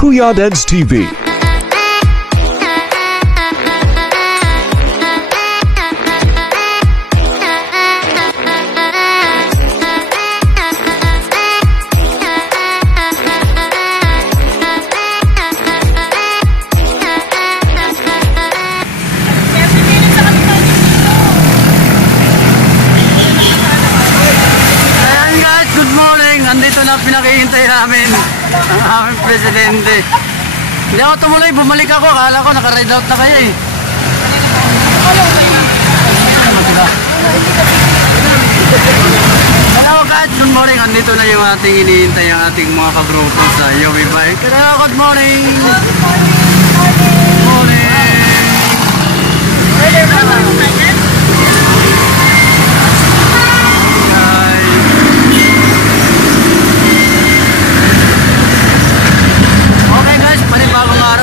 Kuya Dads TV. Andito na pinakihintay namin ang aming presidente. Hindi ako tumuloy, bumalik ako. Akala ko naka-ride out na kayo eh. Hello guys, good morning. Andito na yung ating hinihintay, yung ating mga kagrupo sa Yowie Bike. Hello, good morning. Good morning.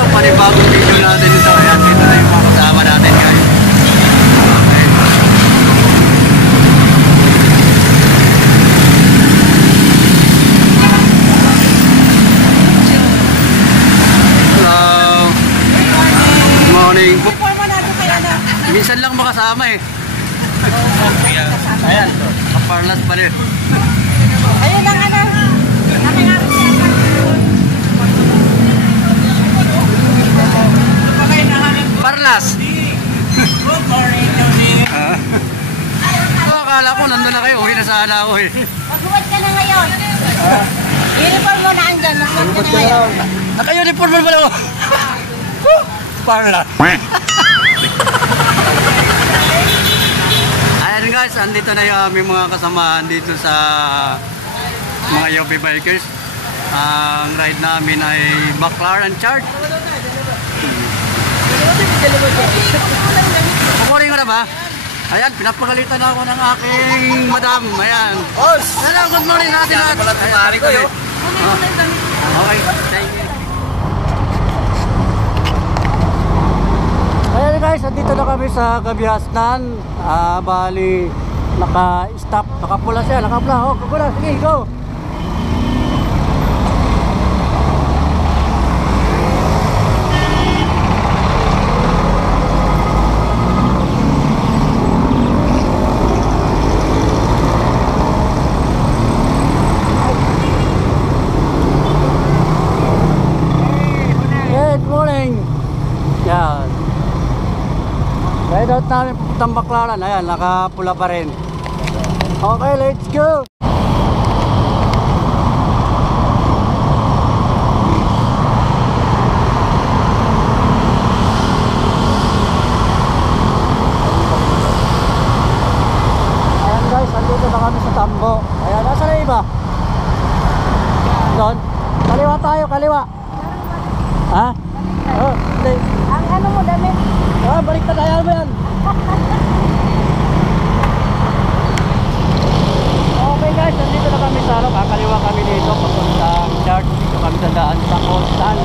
Panibagong video natin ito. Ayan, dito na yung mga kasama natin guys. Okay. Hello. Good morning. Minsan lang makasama eh. Ayan, kaparlas pa rin. Ayun lang ano. Parlas. Akala ko nandun na kayo, uwi na sana ako eh. Maghuwad ka na ngayon. Uniform mo na andyan, maghuwad ka na ngayon. Naka-uniform mo pala ako. Parlas. Ayan guys, andito na yung aming mga kasamahan dito sa mga Yowie Bikers. Ang ride namin ay McLaren Chart. Kukunin ko na ba? Ayan, pinapagalitan ako ng aking madam. Ayan. Hello, good morning natin lahat. Okay, thank you. Ayan guys, andito na kami sa Gabiasnan. Bali, naka-stop, nakapula siya, nakapula. Oh, kukula, sige, go. Yan. Ride out namin pupuntang Baclaran. Ayan, nakapula pa rin. Okay, let's go. Ayan guys, andito na kami sa Tambo. Ayan, nasa na iba? Doon? Kaliwa tayo, kaliwa. Ha? Oh, hindi. Ang ano mo, damit. Ah, balik na tayo mo yan. Okay guys, nandito na kami sa ano, kakaliwa kami dito papuntang Chart. Dito kami sa daan sa Coastal.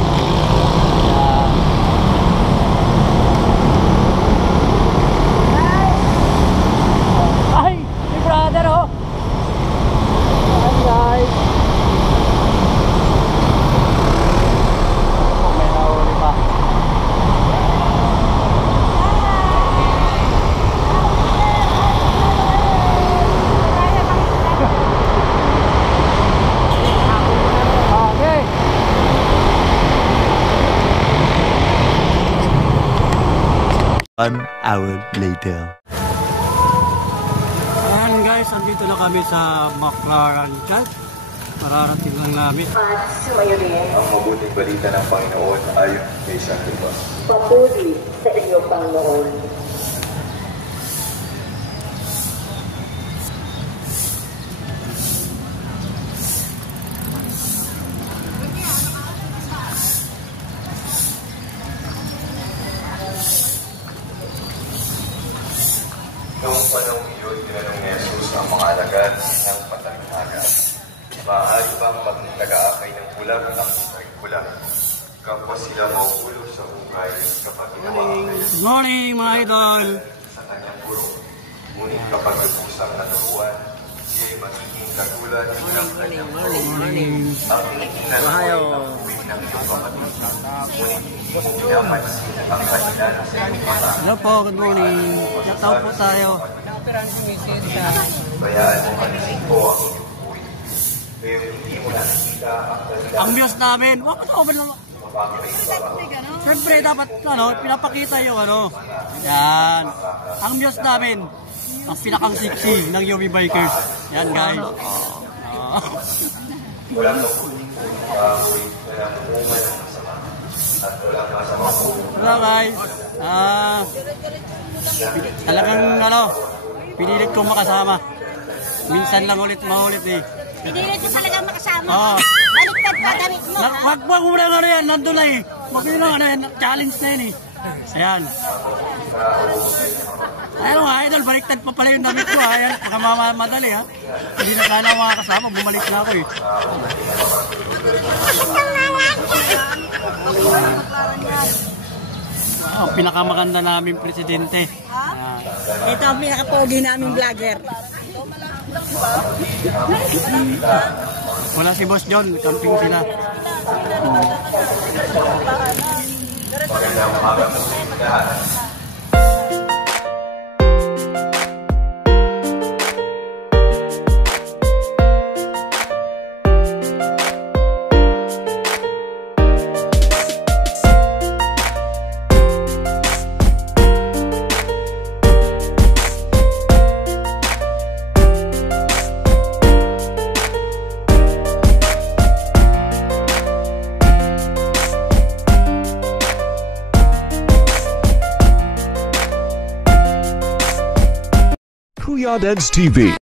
Ay, si brother oh. Ayan guys. May nahuli pa. An hour later. Ayan guys, andito na kami sa McLaren Chart. Pararating lang namin. Ang mabuting balita ng Panginoon ayon kay San Lucas. Papuri sa inyo, Panginoon. Noong panahon iyon, tinanong ni Jesus ang mga alagad ng patalihaga. Maaari bang maging nag-aakay ng pulang ang isang pulang? Kapwa sila mauulo sa hukay kapag ginawa Good morning mga idol. sa kanyang puro. Ngunit kapag lubusang naturuan, siya'y magiging katulad ng kanyang puro. Ang tinitingnan ko ay ang uwi ng iyong kapatid. Ngunit kung pinapansin ang kanila na sa iyong mata, Hello po, good morning. Shoutout po tayo. bayaan mo alisin ko ang iyong buhay. Kaya hindi mo nakikita ang kanila Ang views namin, wag mo open lang. Siyempre, dapat, pinapakita yung Yan. Ang views namin, ang pinakang sexy ng UV Bikers. Yan, guys. walang mabuting kahoy, walang bunga ng masama, at walang masama po. Wala, guys. Talagang, pinilit kong makasama. Minsan lang ulit maulit eh. Pinilit ko talagang makasama. Oo. Baliktad pa damit mo. Wag mo na yan, nandun na eh. Wag mo na yan, challenge na yan eh. Ayan. Ayun mga idol, baliktad pa pala yung damit ko ha. Ayan, baka mamadali ha. Hindi na sana makakasama, bumalik na ako eh. Pinakamaganda namin presidente. Ayan. Ito ang pinaka-pogi naming vlogger. Wala si Boss John, camping sila. Magandang umaga po sa inyo lahat. Kuya Dads TV.